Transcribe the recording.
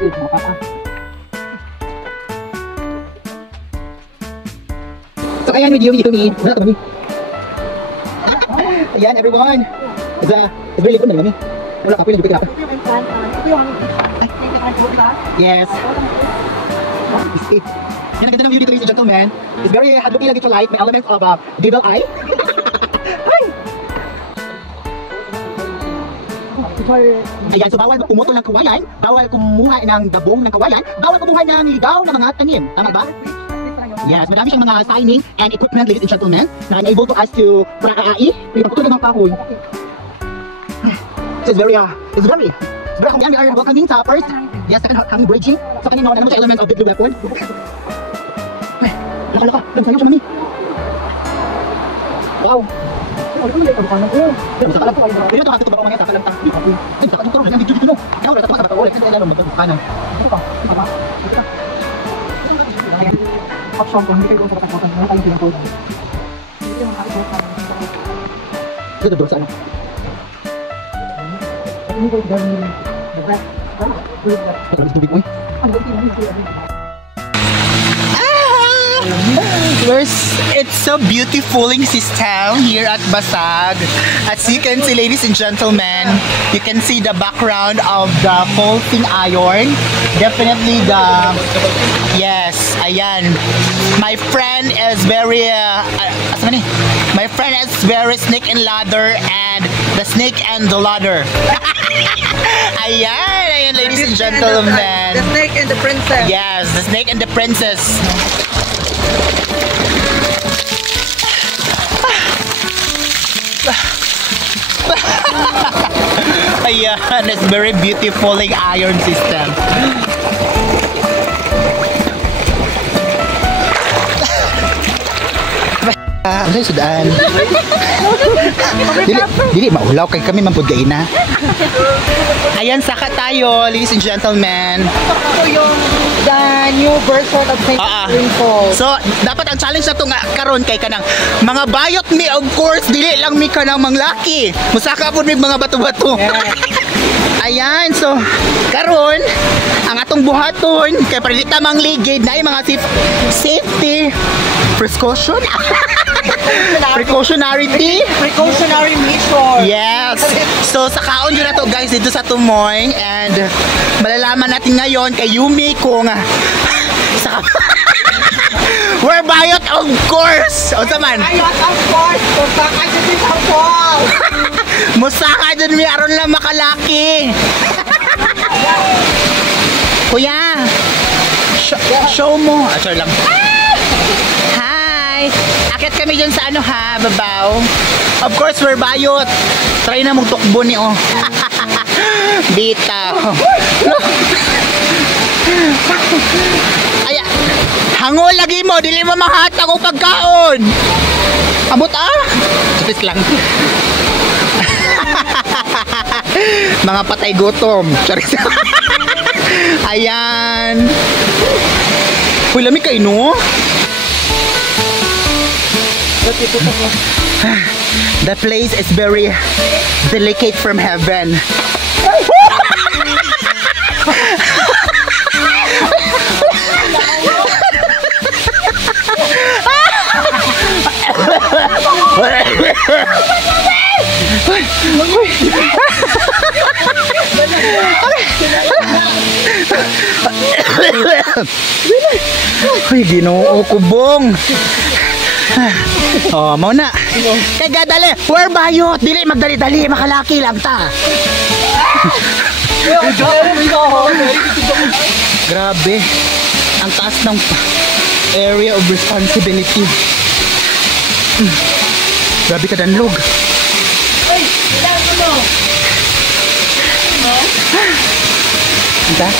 So ayan, with Yumi. Ayan everyone. It's really good na Yumi. Wala ka po yung bigla. Yes. Yan ang ganda ng view dito ladies and gentlemen. It's very looking like it's light. May elements of devil eye. Hi! Ayan, so bawal pumutol ng kawayan, bawal kumuha ng dabong ng kawayan, bawal kumuha ng ligaw ng mga tanim. Tama ba? Yes, madami siyang mga signing and equipment ladies and gentlemen na enable to us to praai. Pagpaputol ng mga kahoy. So it's very kung yan, we are welcoming sa first, yes, second hanging bridging. So kanina naman siya elements of deadly weapon. Ay, laka, sa'yo siya mami. Wow. Dito ito ba ko mga sa kalanta. Dito ka tuturuan lang dito no. Kaya wala ta sa bataw, kasi alam mo magbukanan. Dito pa. Option ko hindi kayo sa bataw, wala tayong pinapod. Dito yung makikita ko. Dito ba sa ano? Ini ko dari It's so beautiful in this town here at Basag. As you can see, ladies and gentlemen, you can see the background of the floating iron. Definitely yes, ayan. My friend is very snake and ladder, and the snake and the ladder. Ayan, ladies and gentlemen. The snake and the princess. Yes, the snake and the princess. Ayan, it's very beautiful like iron system. Ano yung sudaan? Dili maulaw kay kami mampudgain na. Ayan, saka tayo, ladies and gentlemen. Ito yung the new version of St. Rainfall. So, dapat ang challenge na ito nga karon kay kanang mga bayot mi, of course, dili lang mi kanang manglaki. Musaka po mi mga bato-bato. Ayan, so karon ang atong buhaton kay palita mang ligid na mga safety precaution. Precautionary measure. Yes. So sa kaon yun na to guys dito sa Tumoy, and malalaman natin ngayon kay Yumi kung sa we're bayot of course. O saman? Bayot of course. Musaka dyan sa wall. Musaka dyan mi aron lang makalaki. Kuya, show mo. Sorry lang. Hi! Akit kami dyan sa ano ha, babaw. Of course, we're bayot. Try na mong tukbo ni oh. Dita. Ay, hangol lagi mo, dili mo mahata kong pagkaon. Abot Tapos lang. Mga patay gutom. Ayan. Uy, lamig kayo no? The place is very delicate from heaven. Uy, Ginoo ko bong. Oh, mau na. Kay gadali, we're bayot. Dili magdali-dali, makalaki lang ta. Grabe. Ang taas ng area of responsibility. Grabe ka danlog. Ay, kailangan mo. Ita?